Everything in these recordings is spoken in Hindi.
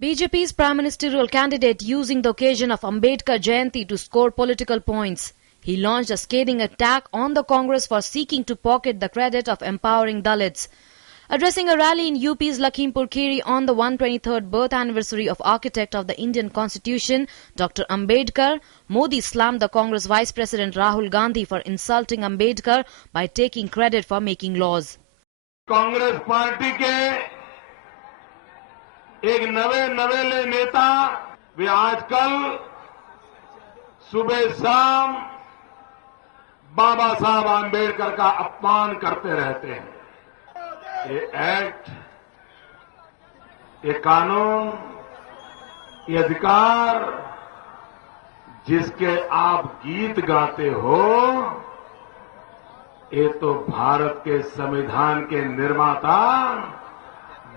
BJP's prime ministerial candidate using the occasion of Ambedkar Jayanti to score political points. He launched a scathing attack on the Congress for seeking to pocket the credit of empowering Dalits. Addressing a rally in UP's Lakhimpur Kheri on the 123rd birth anniversary of architect of the Indian Constitution, Dr. Ambedkar, Modi slammed the Congress Vice President Rahul Gandhi for insulting Ambedkar by taking credit for making laws. Congress party के एक नवेले नेता वे आजकल सुबह शाम बाबा साहब आम्बेडकर का अपमान करते रहते हैं। ये एक्ट, ये कानून, ये अधिकार जिसके आप गीत गाते हो, ये तो भारत के संविधान के निर्माता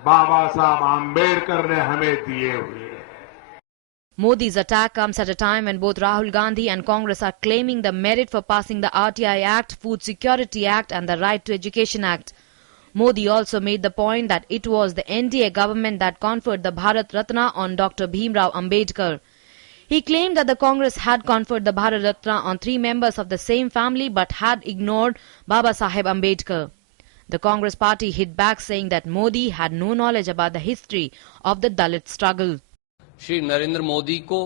बाबा साहब आम्बेडकर ने हमें दिए हुए हैं। Modi's attack comes at a time when both Rahul Gandhi and Congress are claiming the merit for passing the RTI Act, Food Security Act and the Right to Education Act. Modi also made the point that it was the NDA government that conferred the Bharat Ratna on Dr. Bhimrao Ambedkar. He claimed that the Congress had conferred the Bharat Ratna on 3 members of the same family but had ignored Baba Saheb Ambedkar. The Congress party hit back saying that Modi had no knowledge about the history of the Dalit struggle. Shri Narendra Modi को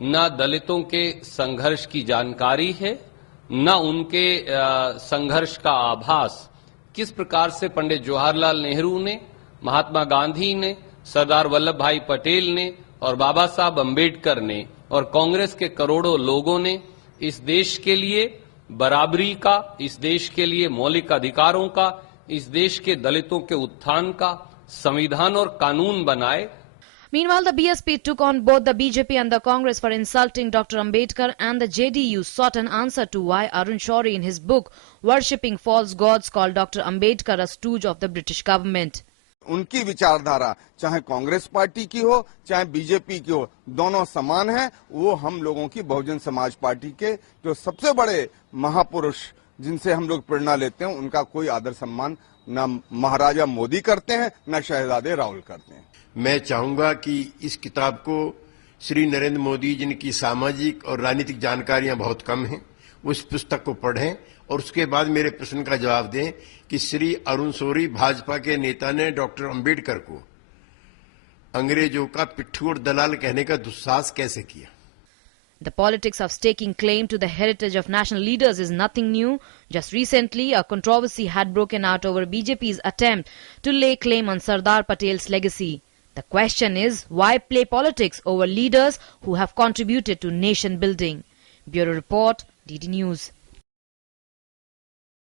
न दलितों के संघर्ष की जानकारी है, न उनके संघर्ष का आभास किस प्रकार से पंडित जवाहरलाल नेहरू ने, महात्मा गांधी ने, सरदार वल्लभ भाई पटेल ने और बाबा साहब अम्बेडकर ने और कांग्रेस के करोड़ों लोगों ने इस देश के लिए बराबरी का, इस देश के लिए मौलिक अधिकारों का, इस देश के दलितों के उत्थान का संविधान और कानून बनाए. Meanwhile, the BSP took on both the BJP and the Congress for insulting Dr. Ambedkar, and the JDU sought an answer to why Arun Shourie in his book Worshipping False Gods called Dr. Ambedkar a stooge of the British government. उनकी विचारधारा चाहे कांग्रेस पार्टी की हो चाहे बीजेपी की हो, दोनों समान है. वो हम लोगों की बहुजन समाज पार्टी के जो सबसे बड़े महापुरुष जिनसे हम लोग प्रेरणा लेते हैं, उनका कोई आदर सम्मान न महाराजा मोदी करते हैं न शहजादे राहुल करते हैं. मैं चाहूंगा कि इस किताब को श्री नरेंद्र मोदी जिनकी सामाजिक और राजनीतिक जानकारियां बहुत कम हैं, उस पुस्तक को पढ़ें और उसके बाद मेरे प्रश्न का जवाब दें कि श्री अरुण शौरी भाजपा के नेता ने डॉक्टर अंबेडकर को अंग्रेजों का पिट्ठू और दलाल कहने का दुस्साहस कैसे किया. The politics of staking claim to the heritage of national leaders is nothing new. Just recently, a controversy had broken out over BJP's attempt to lay claim on Sardar Patel's legacy. The question is, why play politics over leaders who have contributed to nation building? Bureau Report, DD News.